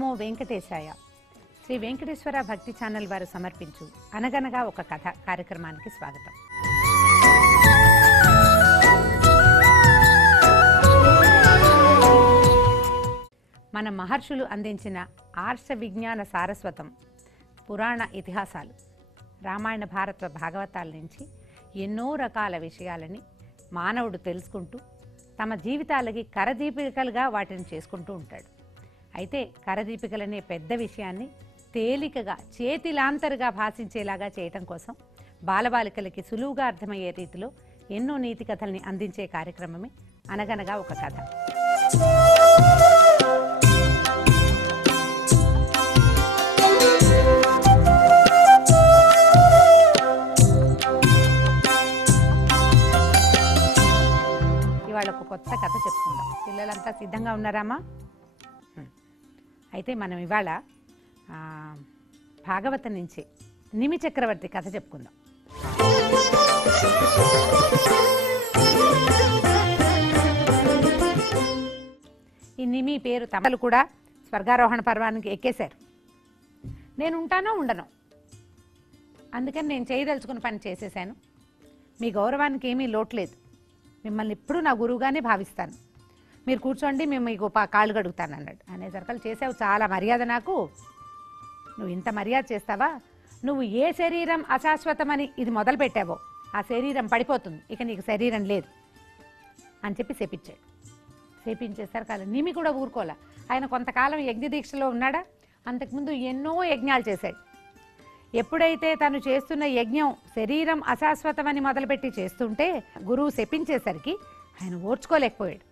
నమో వెంకటేశాయ. శ్రీ వెంకటేశ్వర భక్తి ఛానల్ వారు సమర్పించు అనగనగా ఒక కథ కార్యక్రమానికి స్వాగతం. మన మహర్షులు అందించిన ఆర్ష విజ్ఞాన సారస్వతం పురాణ ఇతిహాసాలు, రామాయణ భారత భాగవతాల నుంచి ఎన్నో రకాల విషయాలని మానవుడు తెలుసుకుంటూ తమ జీవితాలకి కరదీపికలుగా వాటిని చేసుకుంటూ ఉంటాడు. అయితే కరదీపికలనే పెద్ద విషయాన్ని తేలికగా చేతిలాంతరుగా భాషించేలాగా చేయటం కోసం బాలబాలికలకి సులువుగా అర్థమయ్యే రీతిలో ఎన్నో నీతి కథల్ని అందించే కార్యక్రమమే అనగనగా ఒక కథ. ఇవాళ ఒక కొత్త కథ చెప్పుకుందాం. పిల్లలంతా సిద్ధంగా ఉన్నారామా? అయితే మనం ఇవాళ భాగవతం నుంచి నిమి చక్రవర్తి కథ చెప్పుకుందాం. ఈ నిమి పేరు తమలు కూడా స్వర్గారోహణ పర్వానికి ఎక్కేశారు. నేను ఉంటానో ఉండను, అందుకని నేను చేయదలుచుకున్న పని చేసేసాను. మీ గౌరవానికి ఏమీ లోట్లేదు. మిమ్మల్ని ఎప్పుడూ నా గురువుగానే భావిస్తాను. మీరు కూర్చోండి, మేము మీకు కాళ్ళు కడుగుతాను అన్నాడు. అనేసరికలు చేసావు చాలా మర్యాద నాకు. నువ్వు ఇంత మర్యాద చేస్తావా? నువ్వు ఏ శరీరం అశాశ్వతమని ఇది మొదలు పెట్టావో ఆ శరీరం పడిపోతుంది, ఇక నీకు శరీరం లేదు అని చెప్పి శపించాడు. శపించేసరికలు నిమి కూడా ఊరుకోలే. ఆయన కొంతకాలం యజ్ఞ దీక్షలో ఉన్నాడా, అంతకుముందు ఎన్నో యజ్ఞాలు చేశాడు. ఎప్పుడైతే తను చేస్తున్న యజ్ఞం శరీరం అశాశ్వతమని మొదలుపెట్టి చేస్తుంటే గురువు శపించేసరికి ఆయన ఓర్చుకోలేకపోయాడు.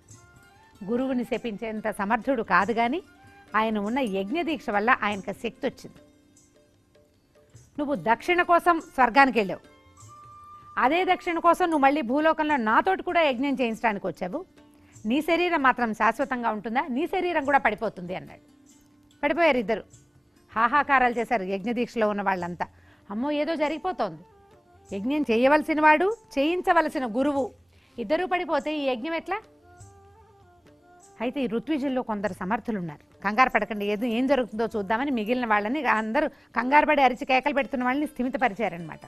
గురువుని శపించేంత సమర్థుడు కాదు, కానీ ఆయన ఉన్న యజ్ఞ దీక్ష వల్ల ఆయనకు శక్తి వచ్చింది. నువ్వు దక్షిణ కోసం స్వర్గానికి వెళ్ళావు, అదే దక్షిణ కోసం నువ్వు మళ్ళీ భూలోకంలో నాతోటి కూడా యజ్ఞం చేయించడానికి వచ్చావు. నీ శరీరం మాత్రం శాశ్వతంగా ఉంటుందా? నీ శరీరం కూడా పడిపోతుంది అన్నాడు. పడిపోయారు ఇద్దరు. హాహాకారాలు చేశారు యజ్ఞ దీక్షలో ఉన్న వాళ్ళంతా. అమ్మో, ఏదో జరిగిపోతోంది. యజ్ఞం చేయవలసిన వాడు, చేయించవలసిన గురువు ఇద్దరూ పడిపోతే ఈ యజ్ఞం ఎట్లా? అయితే ఈ ఋత్విజుల్లో కొందరు సమర్థులు ఉన్నారు. కంగారు పడకండి, ఏం జరుగుతుందో చూద్దామని మిగిలిన వాళ్ళని అందరూ కంగారు పడి అరిచి కేకలు పెడుతున్న వాళ్ళని స్థిమితపరిచారనమాట.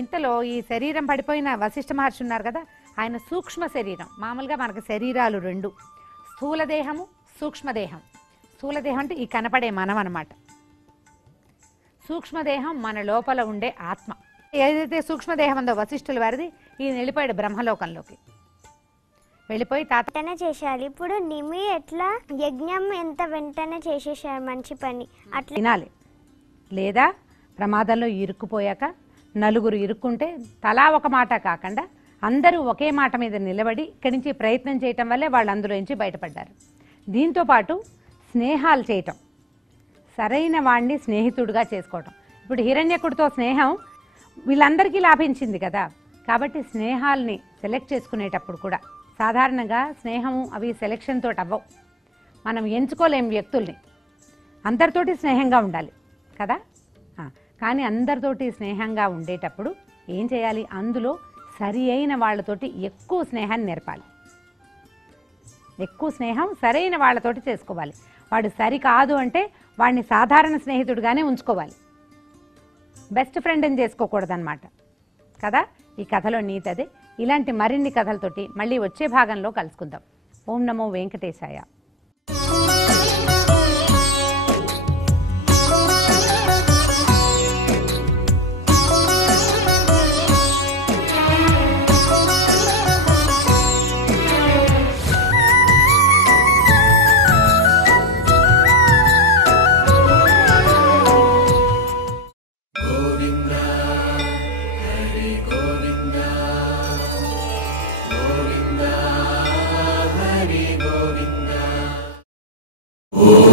ఇంతలో ఈ శరీరం పడిపోయిన వశిష్ఠ మహర్షి ఉన్నారు కదా, ఆయన సూక్ష్మ శరీరం. మామూలుగా మనకు శరీరాలు రెండు, స్థూలదేహము, సూక్ష్మదేహం. స్థూలదేహం అంటే ఈ కనపడే మనం అన్నమాట. సూక్ష్మదేహం మన లోపల ఉండే ఆత్మ. ఏదైతే సూక్ష్మదేహం ఉందో వశిష్ఠుల వారిది, ఈయన వెళ్ళిపోయాడు బ్రహ్మలోకంలోకి. వెళ్ళిపోయి వెంటనే చేసేయాలి. ఇప్పుడు నిమి ఎట్లా యజ్ఞం ఎంత వెంటనే చేసేసారు, మంచి పని అట్లా వినాలి. లేదా ప్రమాదంలో ఇరుక్కుపోయాక నలుగురు ఇరుక్కుంటే తలా ఒక మాట కాకుండా అందరూ ఒకే మాట మీద నిలబడి ఇక్కడి నుంచి ప్రయత్నం చేయటం వల్లే వాళ్ళు అందులోంచి బయటపడ్డారు. దీంతోపాటు స్నేహాలు చేయటం, సరైన వాణ్ణి స్నేహితుడిగా చేసుకోవటం. ఇప్పుడు హిరణ్యకుడితో స్నేహం వీళ్ళందరికీ లాభించింది కదా, కాబట్టి స్నేహాల్ని సెలెక్ట్ చేసుకునేటప్పుడు కూడా సాధారణంగా స్నేహము అవి సెలెక్షన్ తోటి అవ్వవు. మనం ఎంచుకోలేం వ్యక్తుల్ని. అందరితోటి స్నేహంగా ఉండాలి కదా. కానీ అందరితోటి స్నేహంగా ఉండేటప్పుడు ఏం చేయాలి? అందులో సరి అయిన వాళ్ళతోటి ఎక్కువ స్నేహాన్ని నేర్పాలి. ఎక్కువ స్నేహం సరైన వాళ్ళతోటి చేసుకోవాలి. వాడు సరి కాదు అంటే వాడిని సాధారణ స్నేహితుడిగానే ఉంచుకోవాలి. బెస్ట్ ఫ్రెండ్ అని చేసుకోకూడదన్నమాట కదా. ఈ కథలో నీతి అదే. ఇలాంటి మరిన్ని కథలతోటి మళ్ళీ వచ్చే భాగంలో కలుసుకుందాం. ఓం నమో వెంకటేశాయ. Oh